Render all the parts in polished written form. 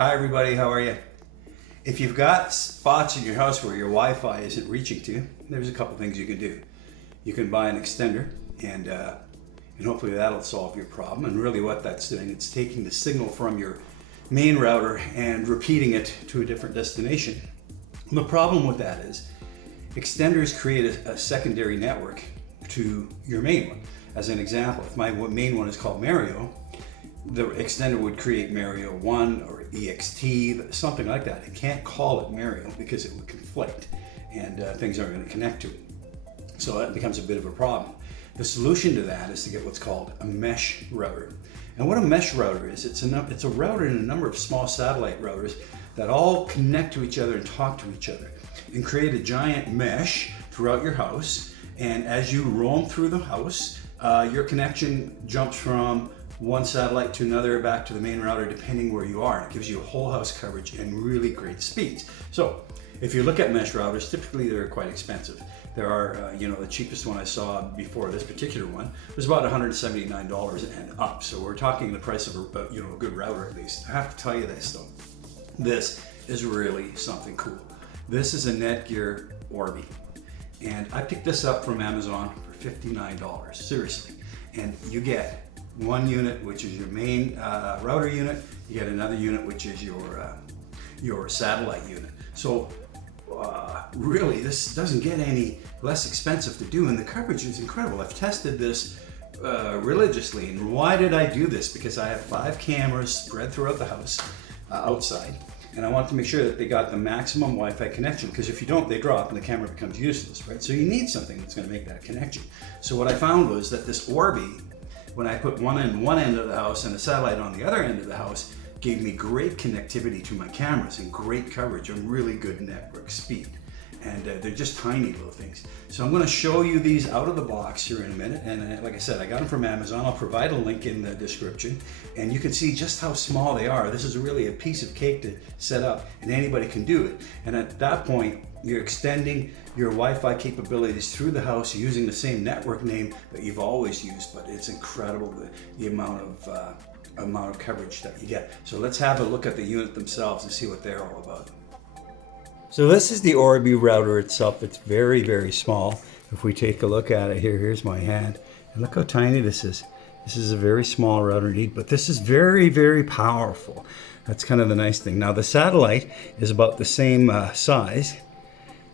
Hi everybody, how are you? If you've got spots in your house where your Wi-Fi isn't reaching to, there's a couple things you can do. You can buy an extender and hopefully that'll solve your problem. And really what that's doing, it's taking the signal from your main router and repeating it to a different destination. And the problem with that is extenders create a secondary network to your main one. As an example, if my main one is called Mario, the extender would create Mario 1 or EXT, something like that. It can't call it Mario because it would conflict and things aren't going to connect to it. So that becomes a bit of a problem. The solution to that is to get what's called a mesh router. And what a mesh router is, it's a router in a number of small satellite routers that all connect to each other and talk to each other and create a giant mesh throughout your house. And as you roam through the house, your connection jumps from one satellite to another back to the main router depending where you are. It gives you a whole house coverage and really great speeds. So if you look at mesh routers, typically they're quite expensive. There are, the cheapest one I saw before this particular one was about $179 and up. So we're talking the price of a good router at least. I have to tell you this though, this is really something cool. This is a Netgear Orbi. And I picked this up from Amazon for $59, seriously. And you get one unit, which is your main router unit. You get another unit, which is your satellite unit. So really, this doesn't get any less expensive to do, and the coverage is incredible. I've tested this religiously, and why did I do this? Because I have 5 cameras spread throughout the house outside, and I want to make sure that they got the maximum Wi-Fi connection, because if you don't, they drop and the camera becomes useless, right? So you need something that's going to make that connection. So what I found was that this Orbi, when I put one end of the house and a satellite on the other end of the house, gave me great connectivity to my cameras and great coverage and really good network speed. And they're just tiny little things. So I'm going to show you these out of the box here in a minute. And like I said, I got them from Amazon. I'll provide a link in the description. And you can see just how small they are. This is really a piece of cake to set up, and anybody can do it. And at that point, you're extending your Wi-Fi capabilities through the house using the same network name that you've always used. But it's incredible the amount of coverage that you get. So let's have a look at the unit themselves and see what they're all about. So this is the Orbi router itself. It's very, very small. If we take a look at it here, here's my hand. And look how tiny this is. This is a very small router indeed, but this is very, very powerful. That's kind of the nice thing. Now the satellite is about the same size,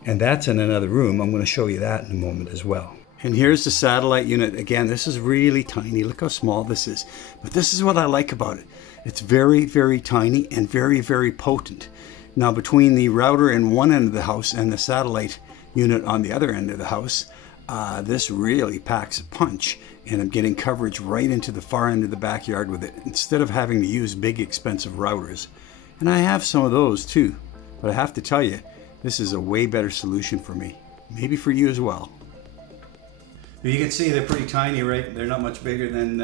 and that's in another room. I'm going to show you that in a moment as well. And here's the satellite unit. Again, this is really tiny. Look how small this is. But this is what I like about it. It's very, very tiny and very, very potent. Now between the router in one end of the house and the satellite unit on the other end of the house, this really packs a punch. And I'm getting coverage right into the far end of the backyard with it, instead of having to use big expensive routers. And I have some of those too. But I have to tell you, this is a way better solution for me. Maybe for you as well. You can see they're pretty tiny, right? They're not much bigger than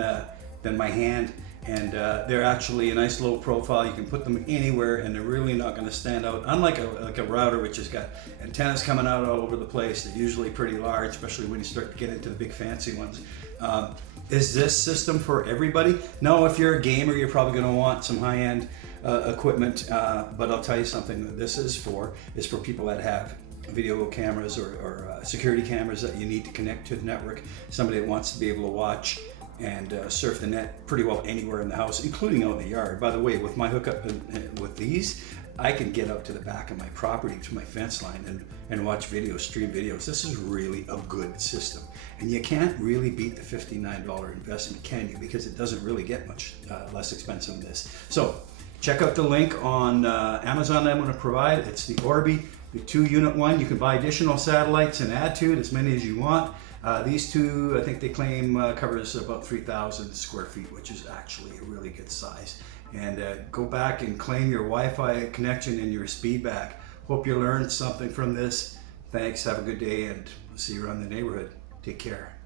my hand, and they're actually a nice low profile. You can put them anywhere, and they're really not going to stand out. Unlike a router, which has got antennas coming out all over the place. They're usually pretty large, especially when you start to get into the big fancy ones. Is this system for everybody? No, if you're a gamer, you're probably going to want some high-end equipment. But I'll tell you something that this is for people that have video cameras or security cameras that you need to connect to the network. Somebody that wants to be able to watch and surf the net pretty well anywhere in the house, including out in the yard. By the way, with my hookup with these, I can get out to the back of my property to my fence line and watch videos, stream videos. This is really a good system. And you can't really beat the $59 investment, can you? Because it doesn't really get much less expensive than this. So check out the link on Amazon that I'm going to provide. It's the Orbi, the 2-unit one. You can buy additional satellites and add to it as many as you want. These two, I think they claim covers about 3,000 square feet, which is actually a really good size. And go back and claim your Wi-Fi connection and your speed back. Hope you learned something from this. Thanks, have a good day, and see you around the neighborhood. Take care.